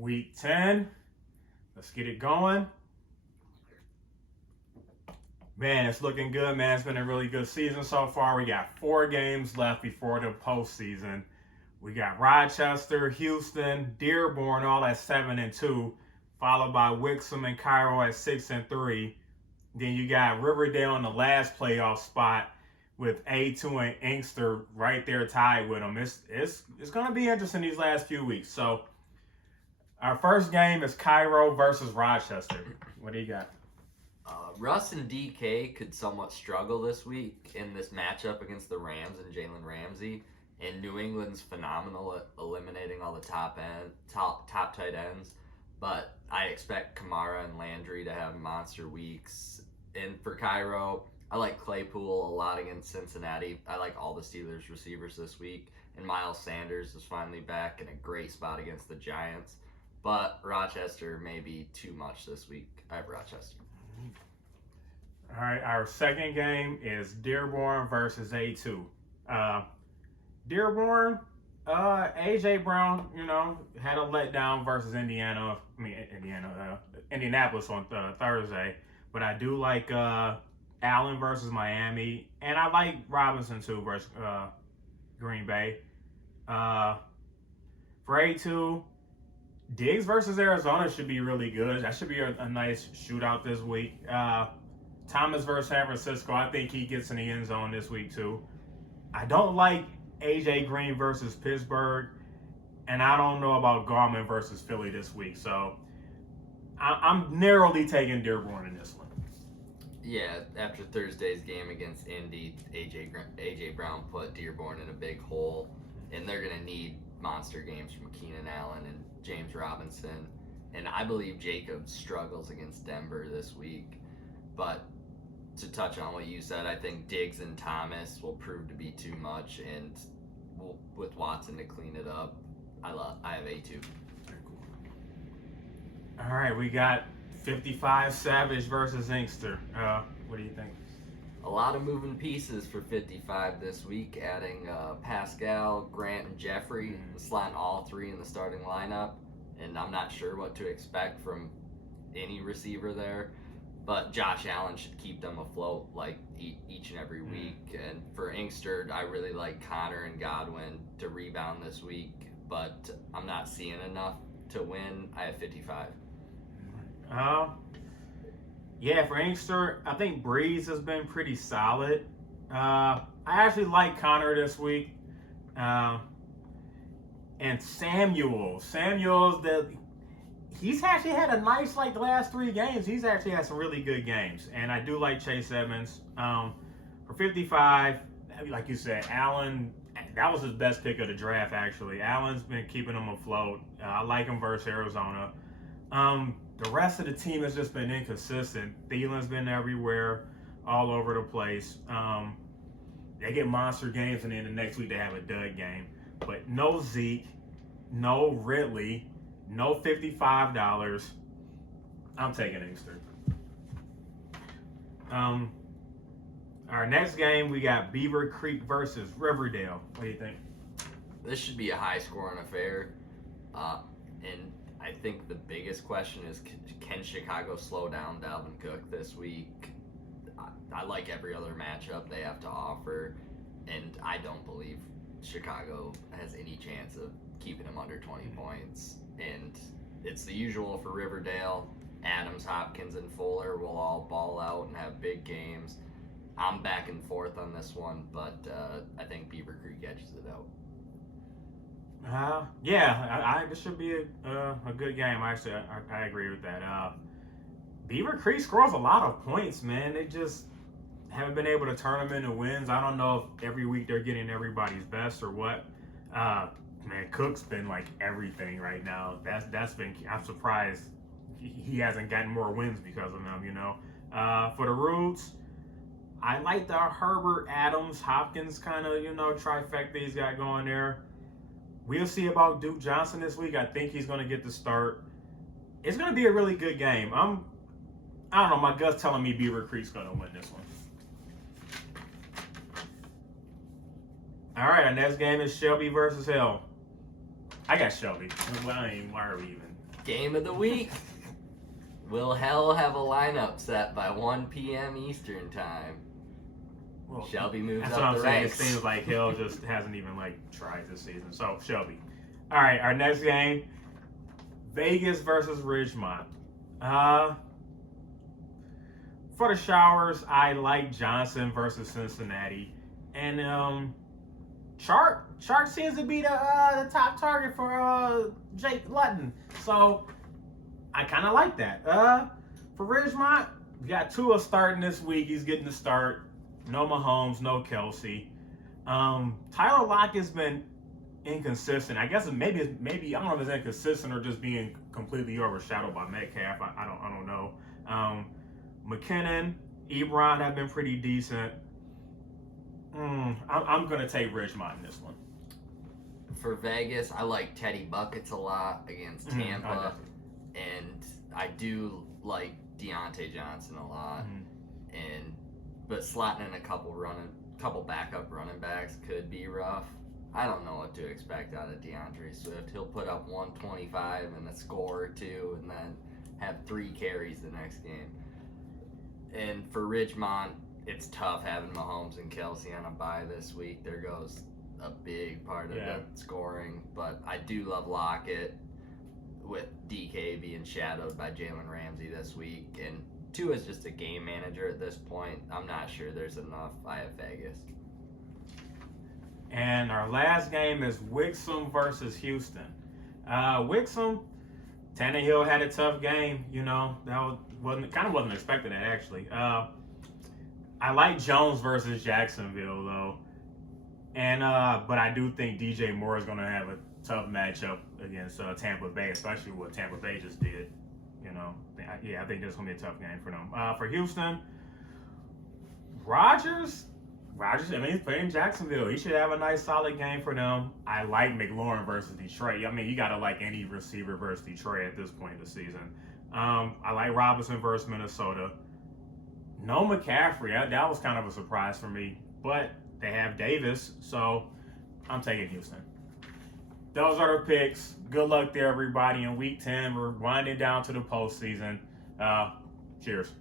Week 10. Let's get it going. Man, it's looking good, man. It's been a really good season so far. We got 4 games left before the postseason. We got Rochester, Houston, Dearborn all at 7-2, followed by Wixom and Cairo at 6-3. Then you got Riverdale in the last playoff spot with A2 and Inkster right there tied with them. It's going to be interesting these last few weeks. So our first game is Cairo versus Rochester. What do you got? Russ and DK could somewhat struggle this week in this matchup against the Rams and Jalen Ramsey. And New England's phenomenal at eliminating all the top tight ends. But I expect Kamara and Landry to have monster weeks. And for Cairo, I like Claypool a lot against Cincinnati. I like all the Steelers receivers this week. And Miles Sanders is finally back in a great spot against the Giants. But Rochester may be too much this week. I have Rochester. All right, our second game is Dearborn versus A2. Dearborn, AJ Brown, had a letdown versus Indianapolis on Thursday. But I do like Allen versus Miami, and I like Robinson too versus Green Bay. For A2, Diggs versus Arizona should be really good. That should be a nice shootout this week. Thomas versus San Francisco, I think he gets in the end zone this week too. I don't like AJ Green versus Pittsburgh, and I don't know about Garmin versus Philly this week. So I'm narrowly taking Dearborn in this one. Yeah, after Thursday's game against Indy, AJ Brown put Dearborn in a big hole, and they're going to need monster games from Keenan Allen and James Robinson. And I believe Jacobs struggles against Denver this week. But to touch on what you said, I think Diggs and Thomas will prove to be too much, and with Watson to clean it up, I have A2. All right, we got 55 Savage versus Inkster. What do you think? A lot of moving pieces for 55 this week, adding Pascal, Grant, and Jeffrey, slotting all 3 in the starting lineup, and I'm not sure what to expect from any receiver there. But Josh Allen should keep them afloat like each and every week. And for Inkster, I really like Connor and Godwin to rebound this week, but I'm not seeing enough to win. I have 55. Yeah, for Inkster, I think Breeze has been pretty solid. I actually like Connor this week. And Samuels, he's actually had a nice, the last 3 games. He's actually had some really good games. And I do like Chase Edmonds. For 55, like you said, Allen, that was his best pick of the draft, actually. Allen's been keeping him afloat. I like him versus Arizona. The rest of the team has just been inconsistent. Thielen's been everywhere, all over the place. They get monster games, and then the next week they have a dud game. But no Zeke, no Ridley, no $55. I'm taking Inkster. Our next game, we got Beaver Creek versus Riverdale. What do you think? This should be a high-scoring affair. And I think the biggest question is, can Chicago slow down Dalvin Cook this week? I like every other matchup they have to offer, and I don't believe Chicago has any chance of keeping him under 20 points. And it's the usual for Riverdale. Adams, Hopkins, and Fuller will all ball out and have big games. I'm back and forth on this one, but I think Beaver Creek edges it out. This should be a good game. Actually, I agree with that. Beaver Creek scores a lot of points, man. They just haven't been able to turn them into wins. I don't know if every week they're getting everybody's best or what. Man, Cook's been like everything right now. That's been. I'm surprised he hasn't gotten more wins because of them. For the Roots, I like the Herbert, Adams, Hopkins kind of trifecta he's got going there. We'll see about Duke Johnson this week. I think he's going to get the start. It's going to be a really good game. I don't know. My gut's telling me Beaver Creek's going to win this one. All right, our next game is Shelby versus Hill. I got Shelby. Why are we even Game of the week. Will Hell have a lineup set by 1 p.m. Eastern time? Well, Shelby moves that's up what I'm the saying. ranks. It seems like Hill just hasn't even tried this season. So Shelby. All right, our next game, Vegas versus Ridgemont. For the Showers, I like Johnson versus Cincinnati, and Shark seems to be the top target for Jake Luton. So I kind of like that. For Ridgemont, we got Tua starting this week. He's getting the start. No Mahomes, no Kelsey. Tyler Lockett's been inconsistent. I guess maybe I don't know if it's inconsistent or just being completely overshadowed by Metcalf. I don't know. McKinnon, Ebron have been pretty decent. I'm gonna take Ridgemont in this one. For Vegas, I like Teddy Buckets a lot against Tampa, and I do like Deontay Johnson a lot. But slotting in a couple backup running backs could be rough. I don't know what to expect out of DeAndre Swift. He'll put up 125 and a score or two, and then have 3 carries the next game. And for Ridgemont, it's tough having Mahomes and Kelsey on a bye this week. There goes a big part of the scoring. But I do love Lockett with DK being shadowed by Jalen Ramsey this week. And Tua is just a game manager at this point. I'm not sure there's enough. I have Vegas. And our last game is Wixom versus Houston. Wixom, Tannehill had a tough game. You know, that wasn't expecting that actually. I like Jones versus Jacksonville though, and but I do think DJ Moore is going to have a tough matchup against Tampa Bay, especially what Tampa Bay just did. You know, I think that's going to be a tough game for them. For Houston, Rodgers. I mean, he's playing Jacksonville. He should have a nice, solid game for them. I like McLaurin versus Detroit. I mean, you got to like any receiver versus Detroit at this point in the season. I like Robinson versus Minnesota. No McCaffrey. That was kind of a surprise for me. But they have Davis, so I'm taking Houston. Those are the picks. Good luck to everybody in Week 10. We're winding down to the postseason. Cheers.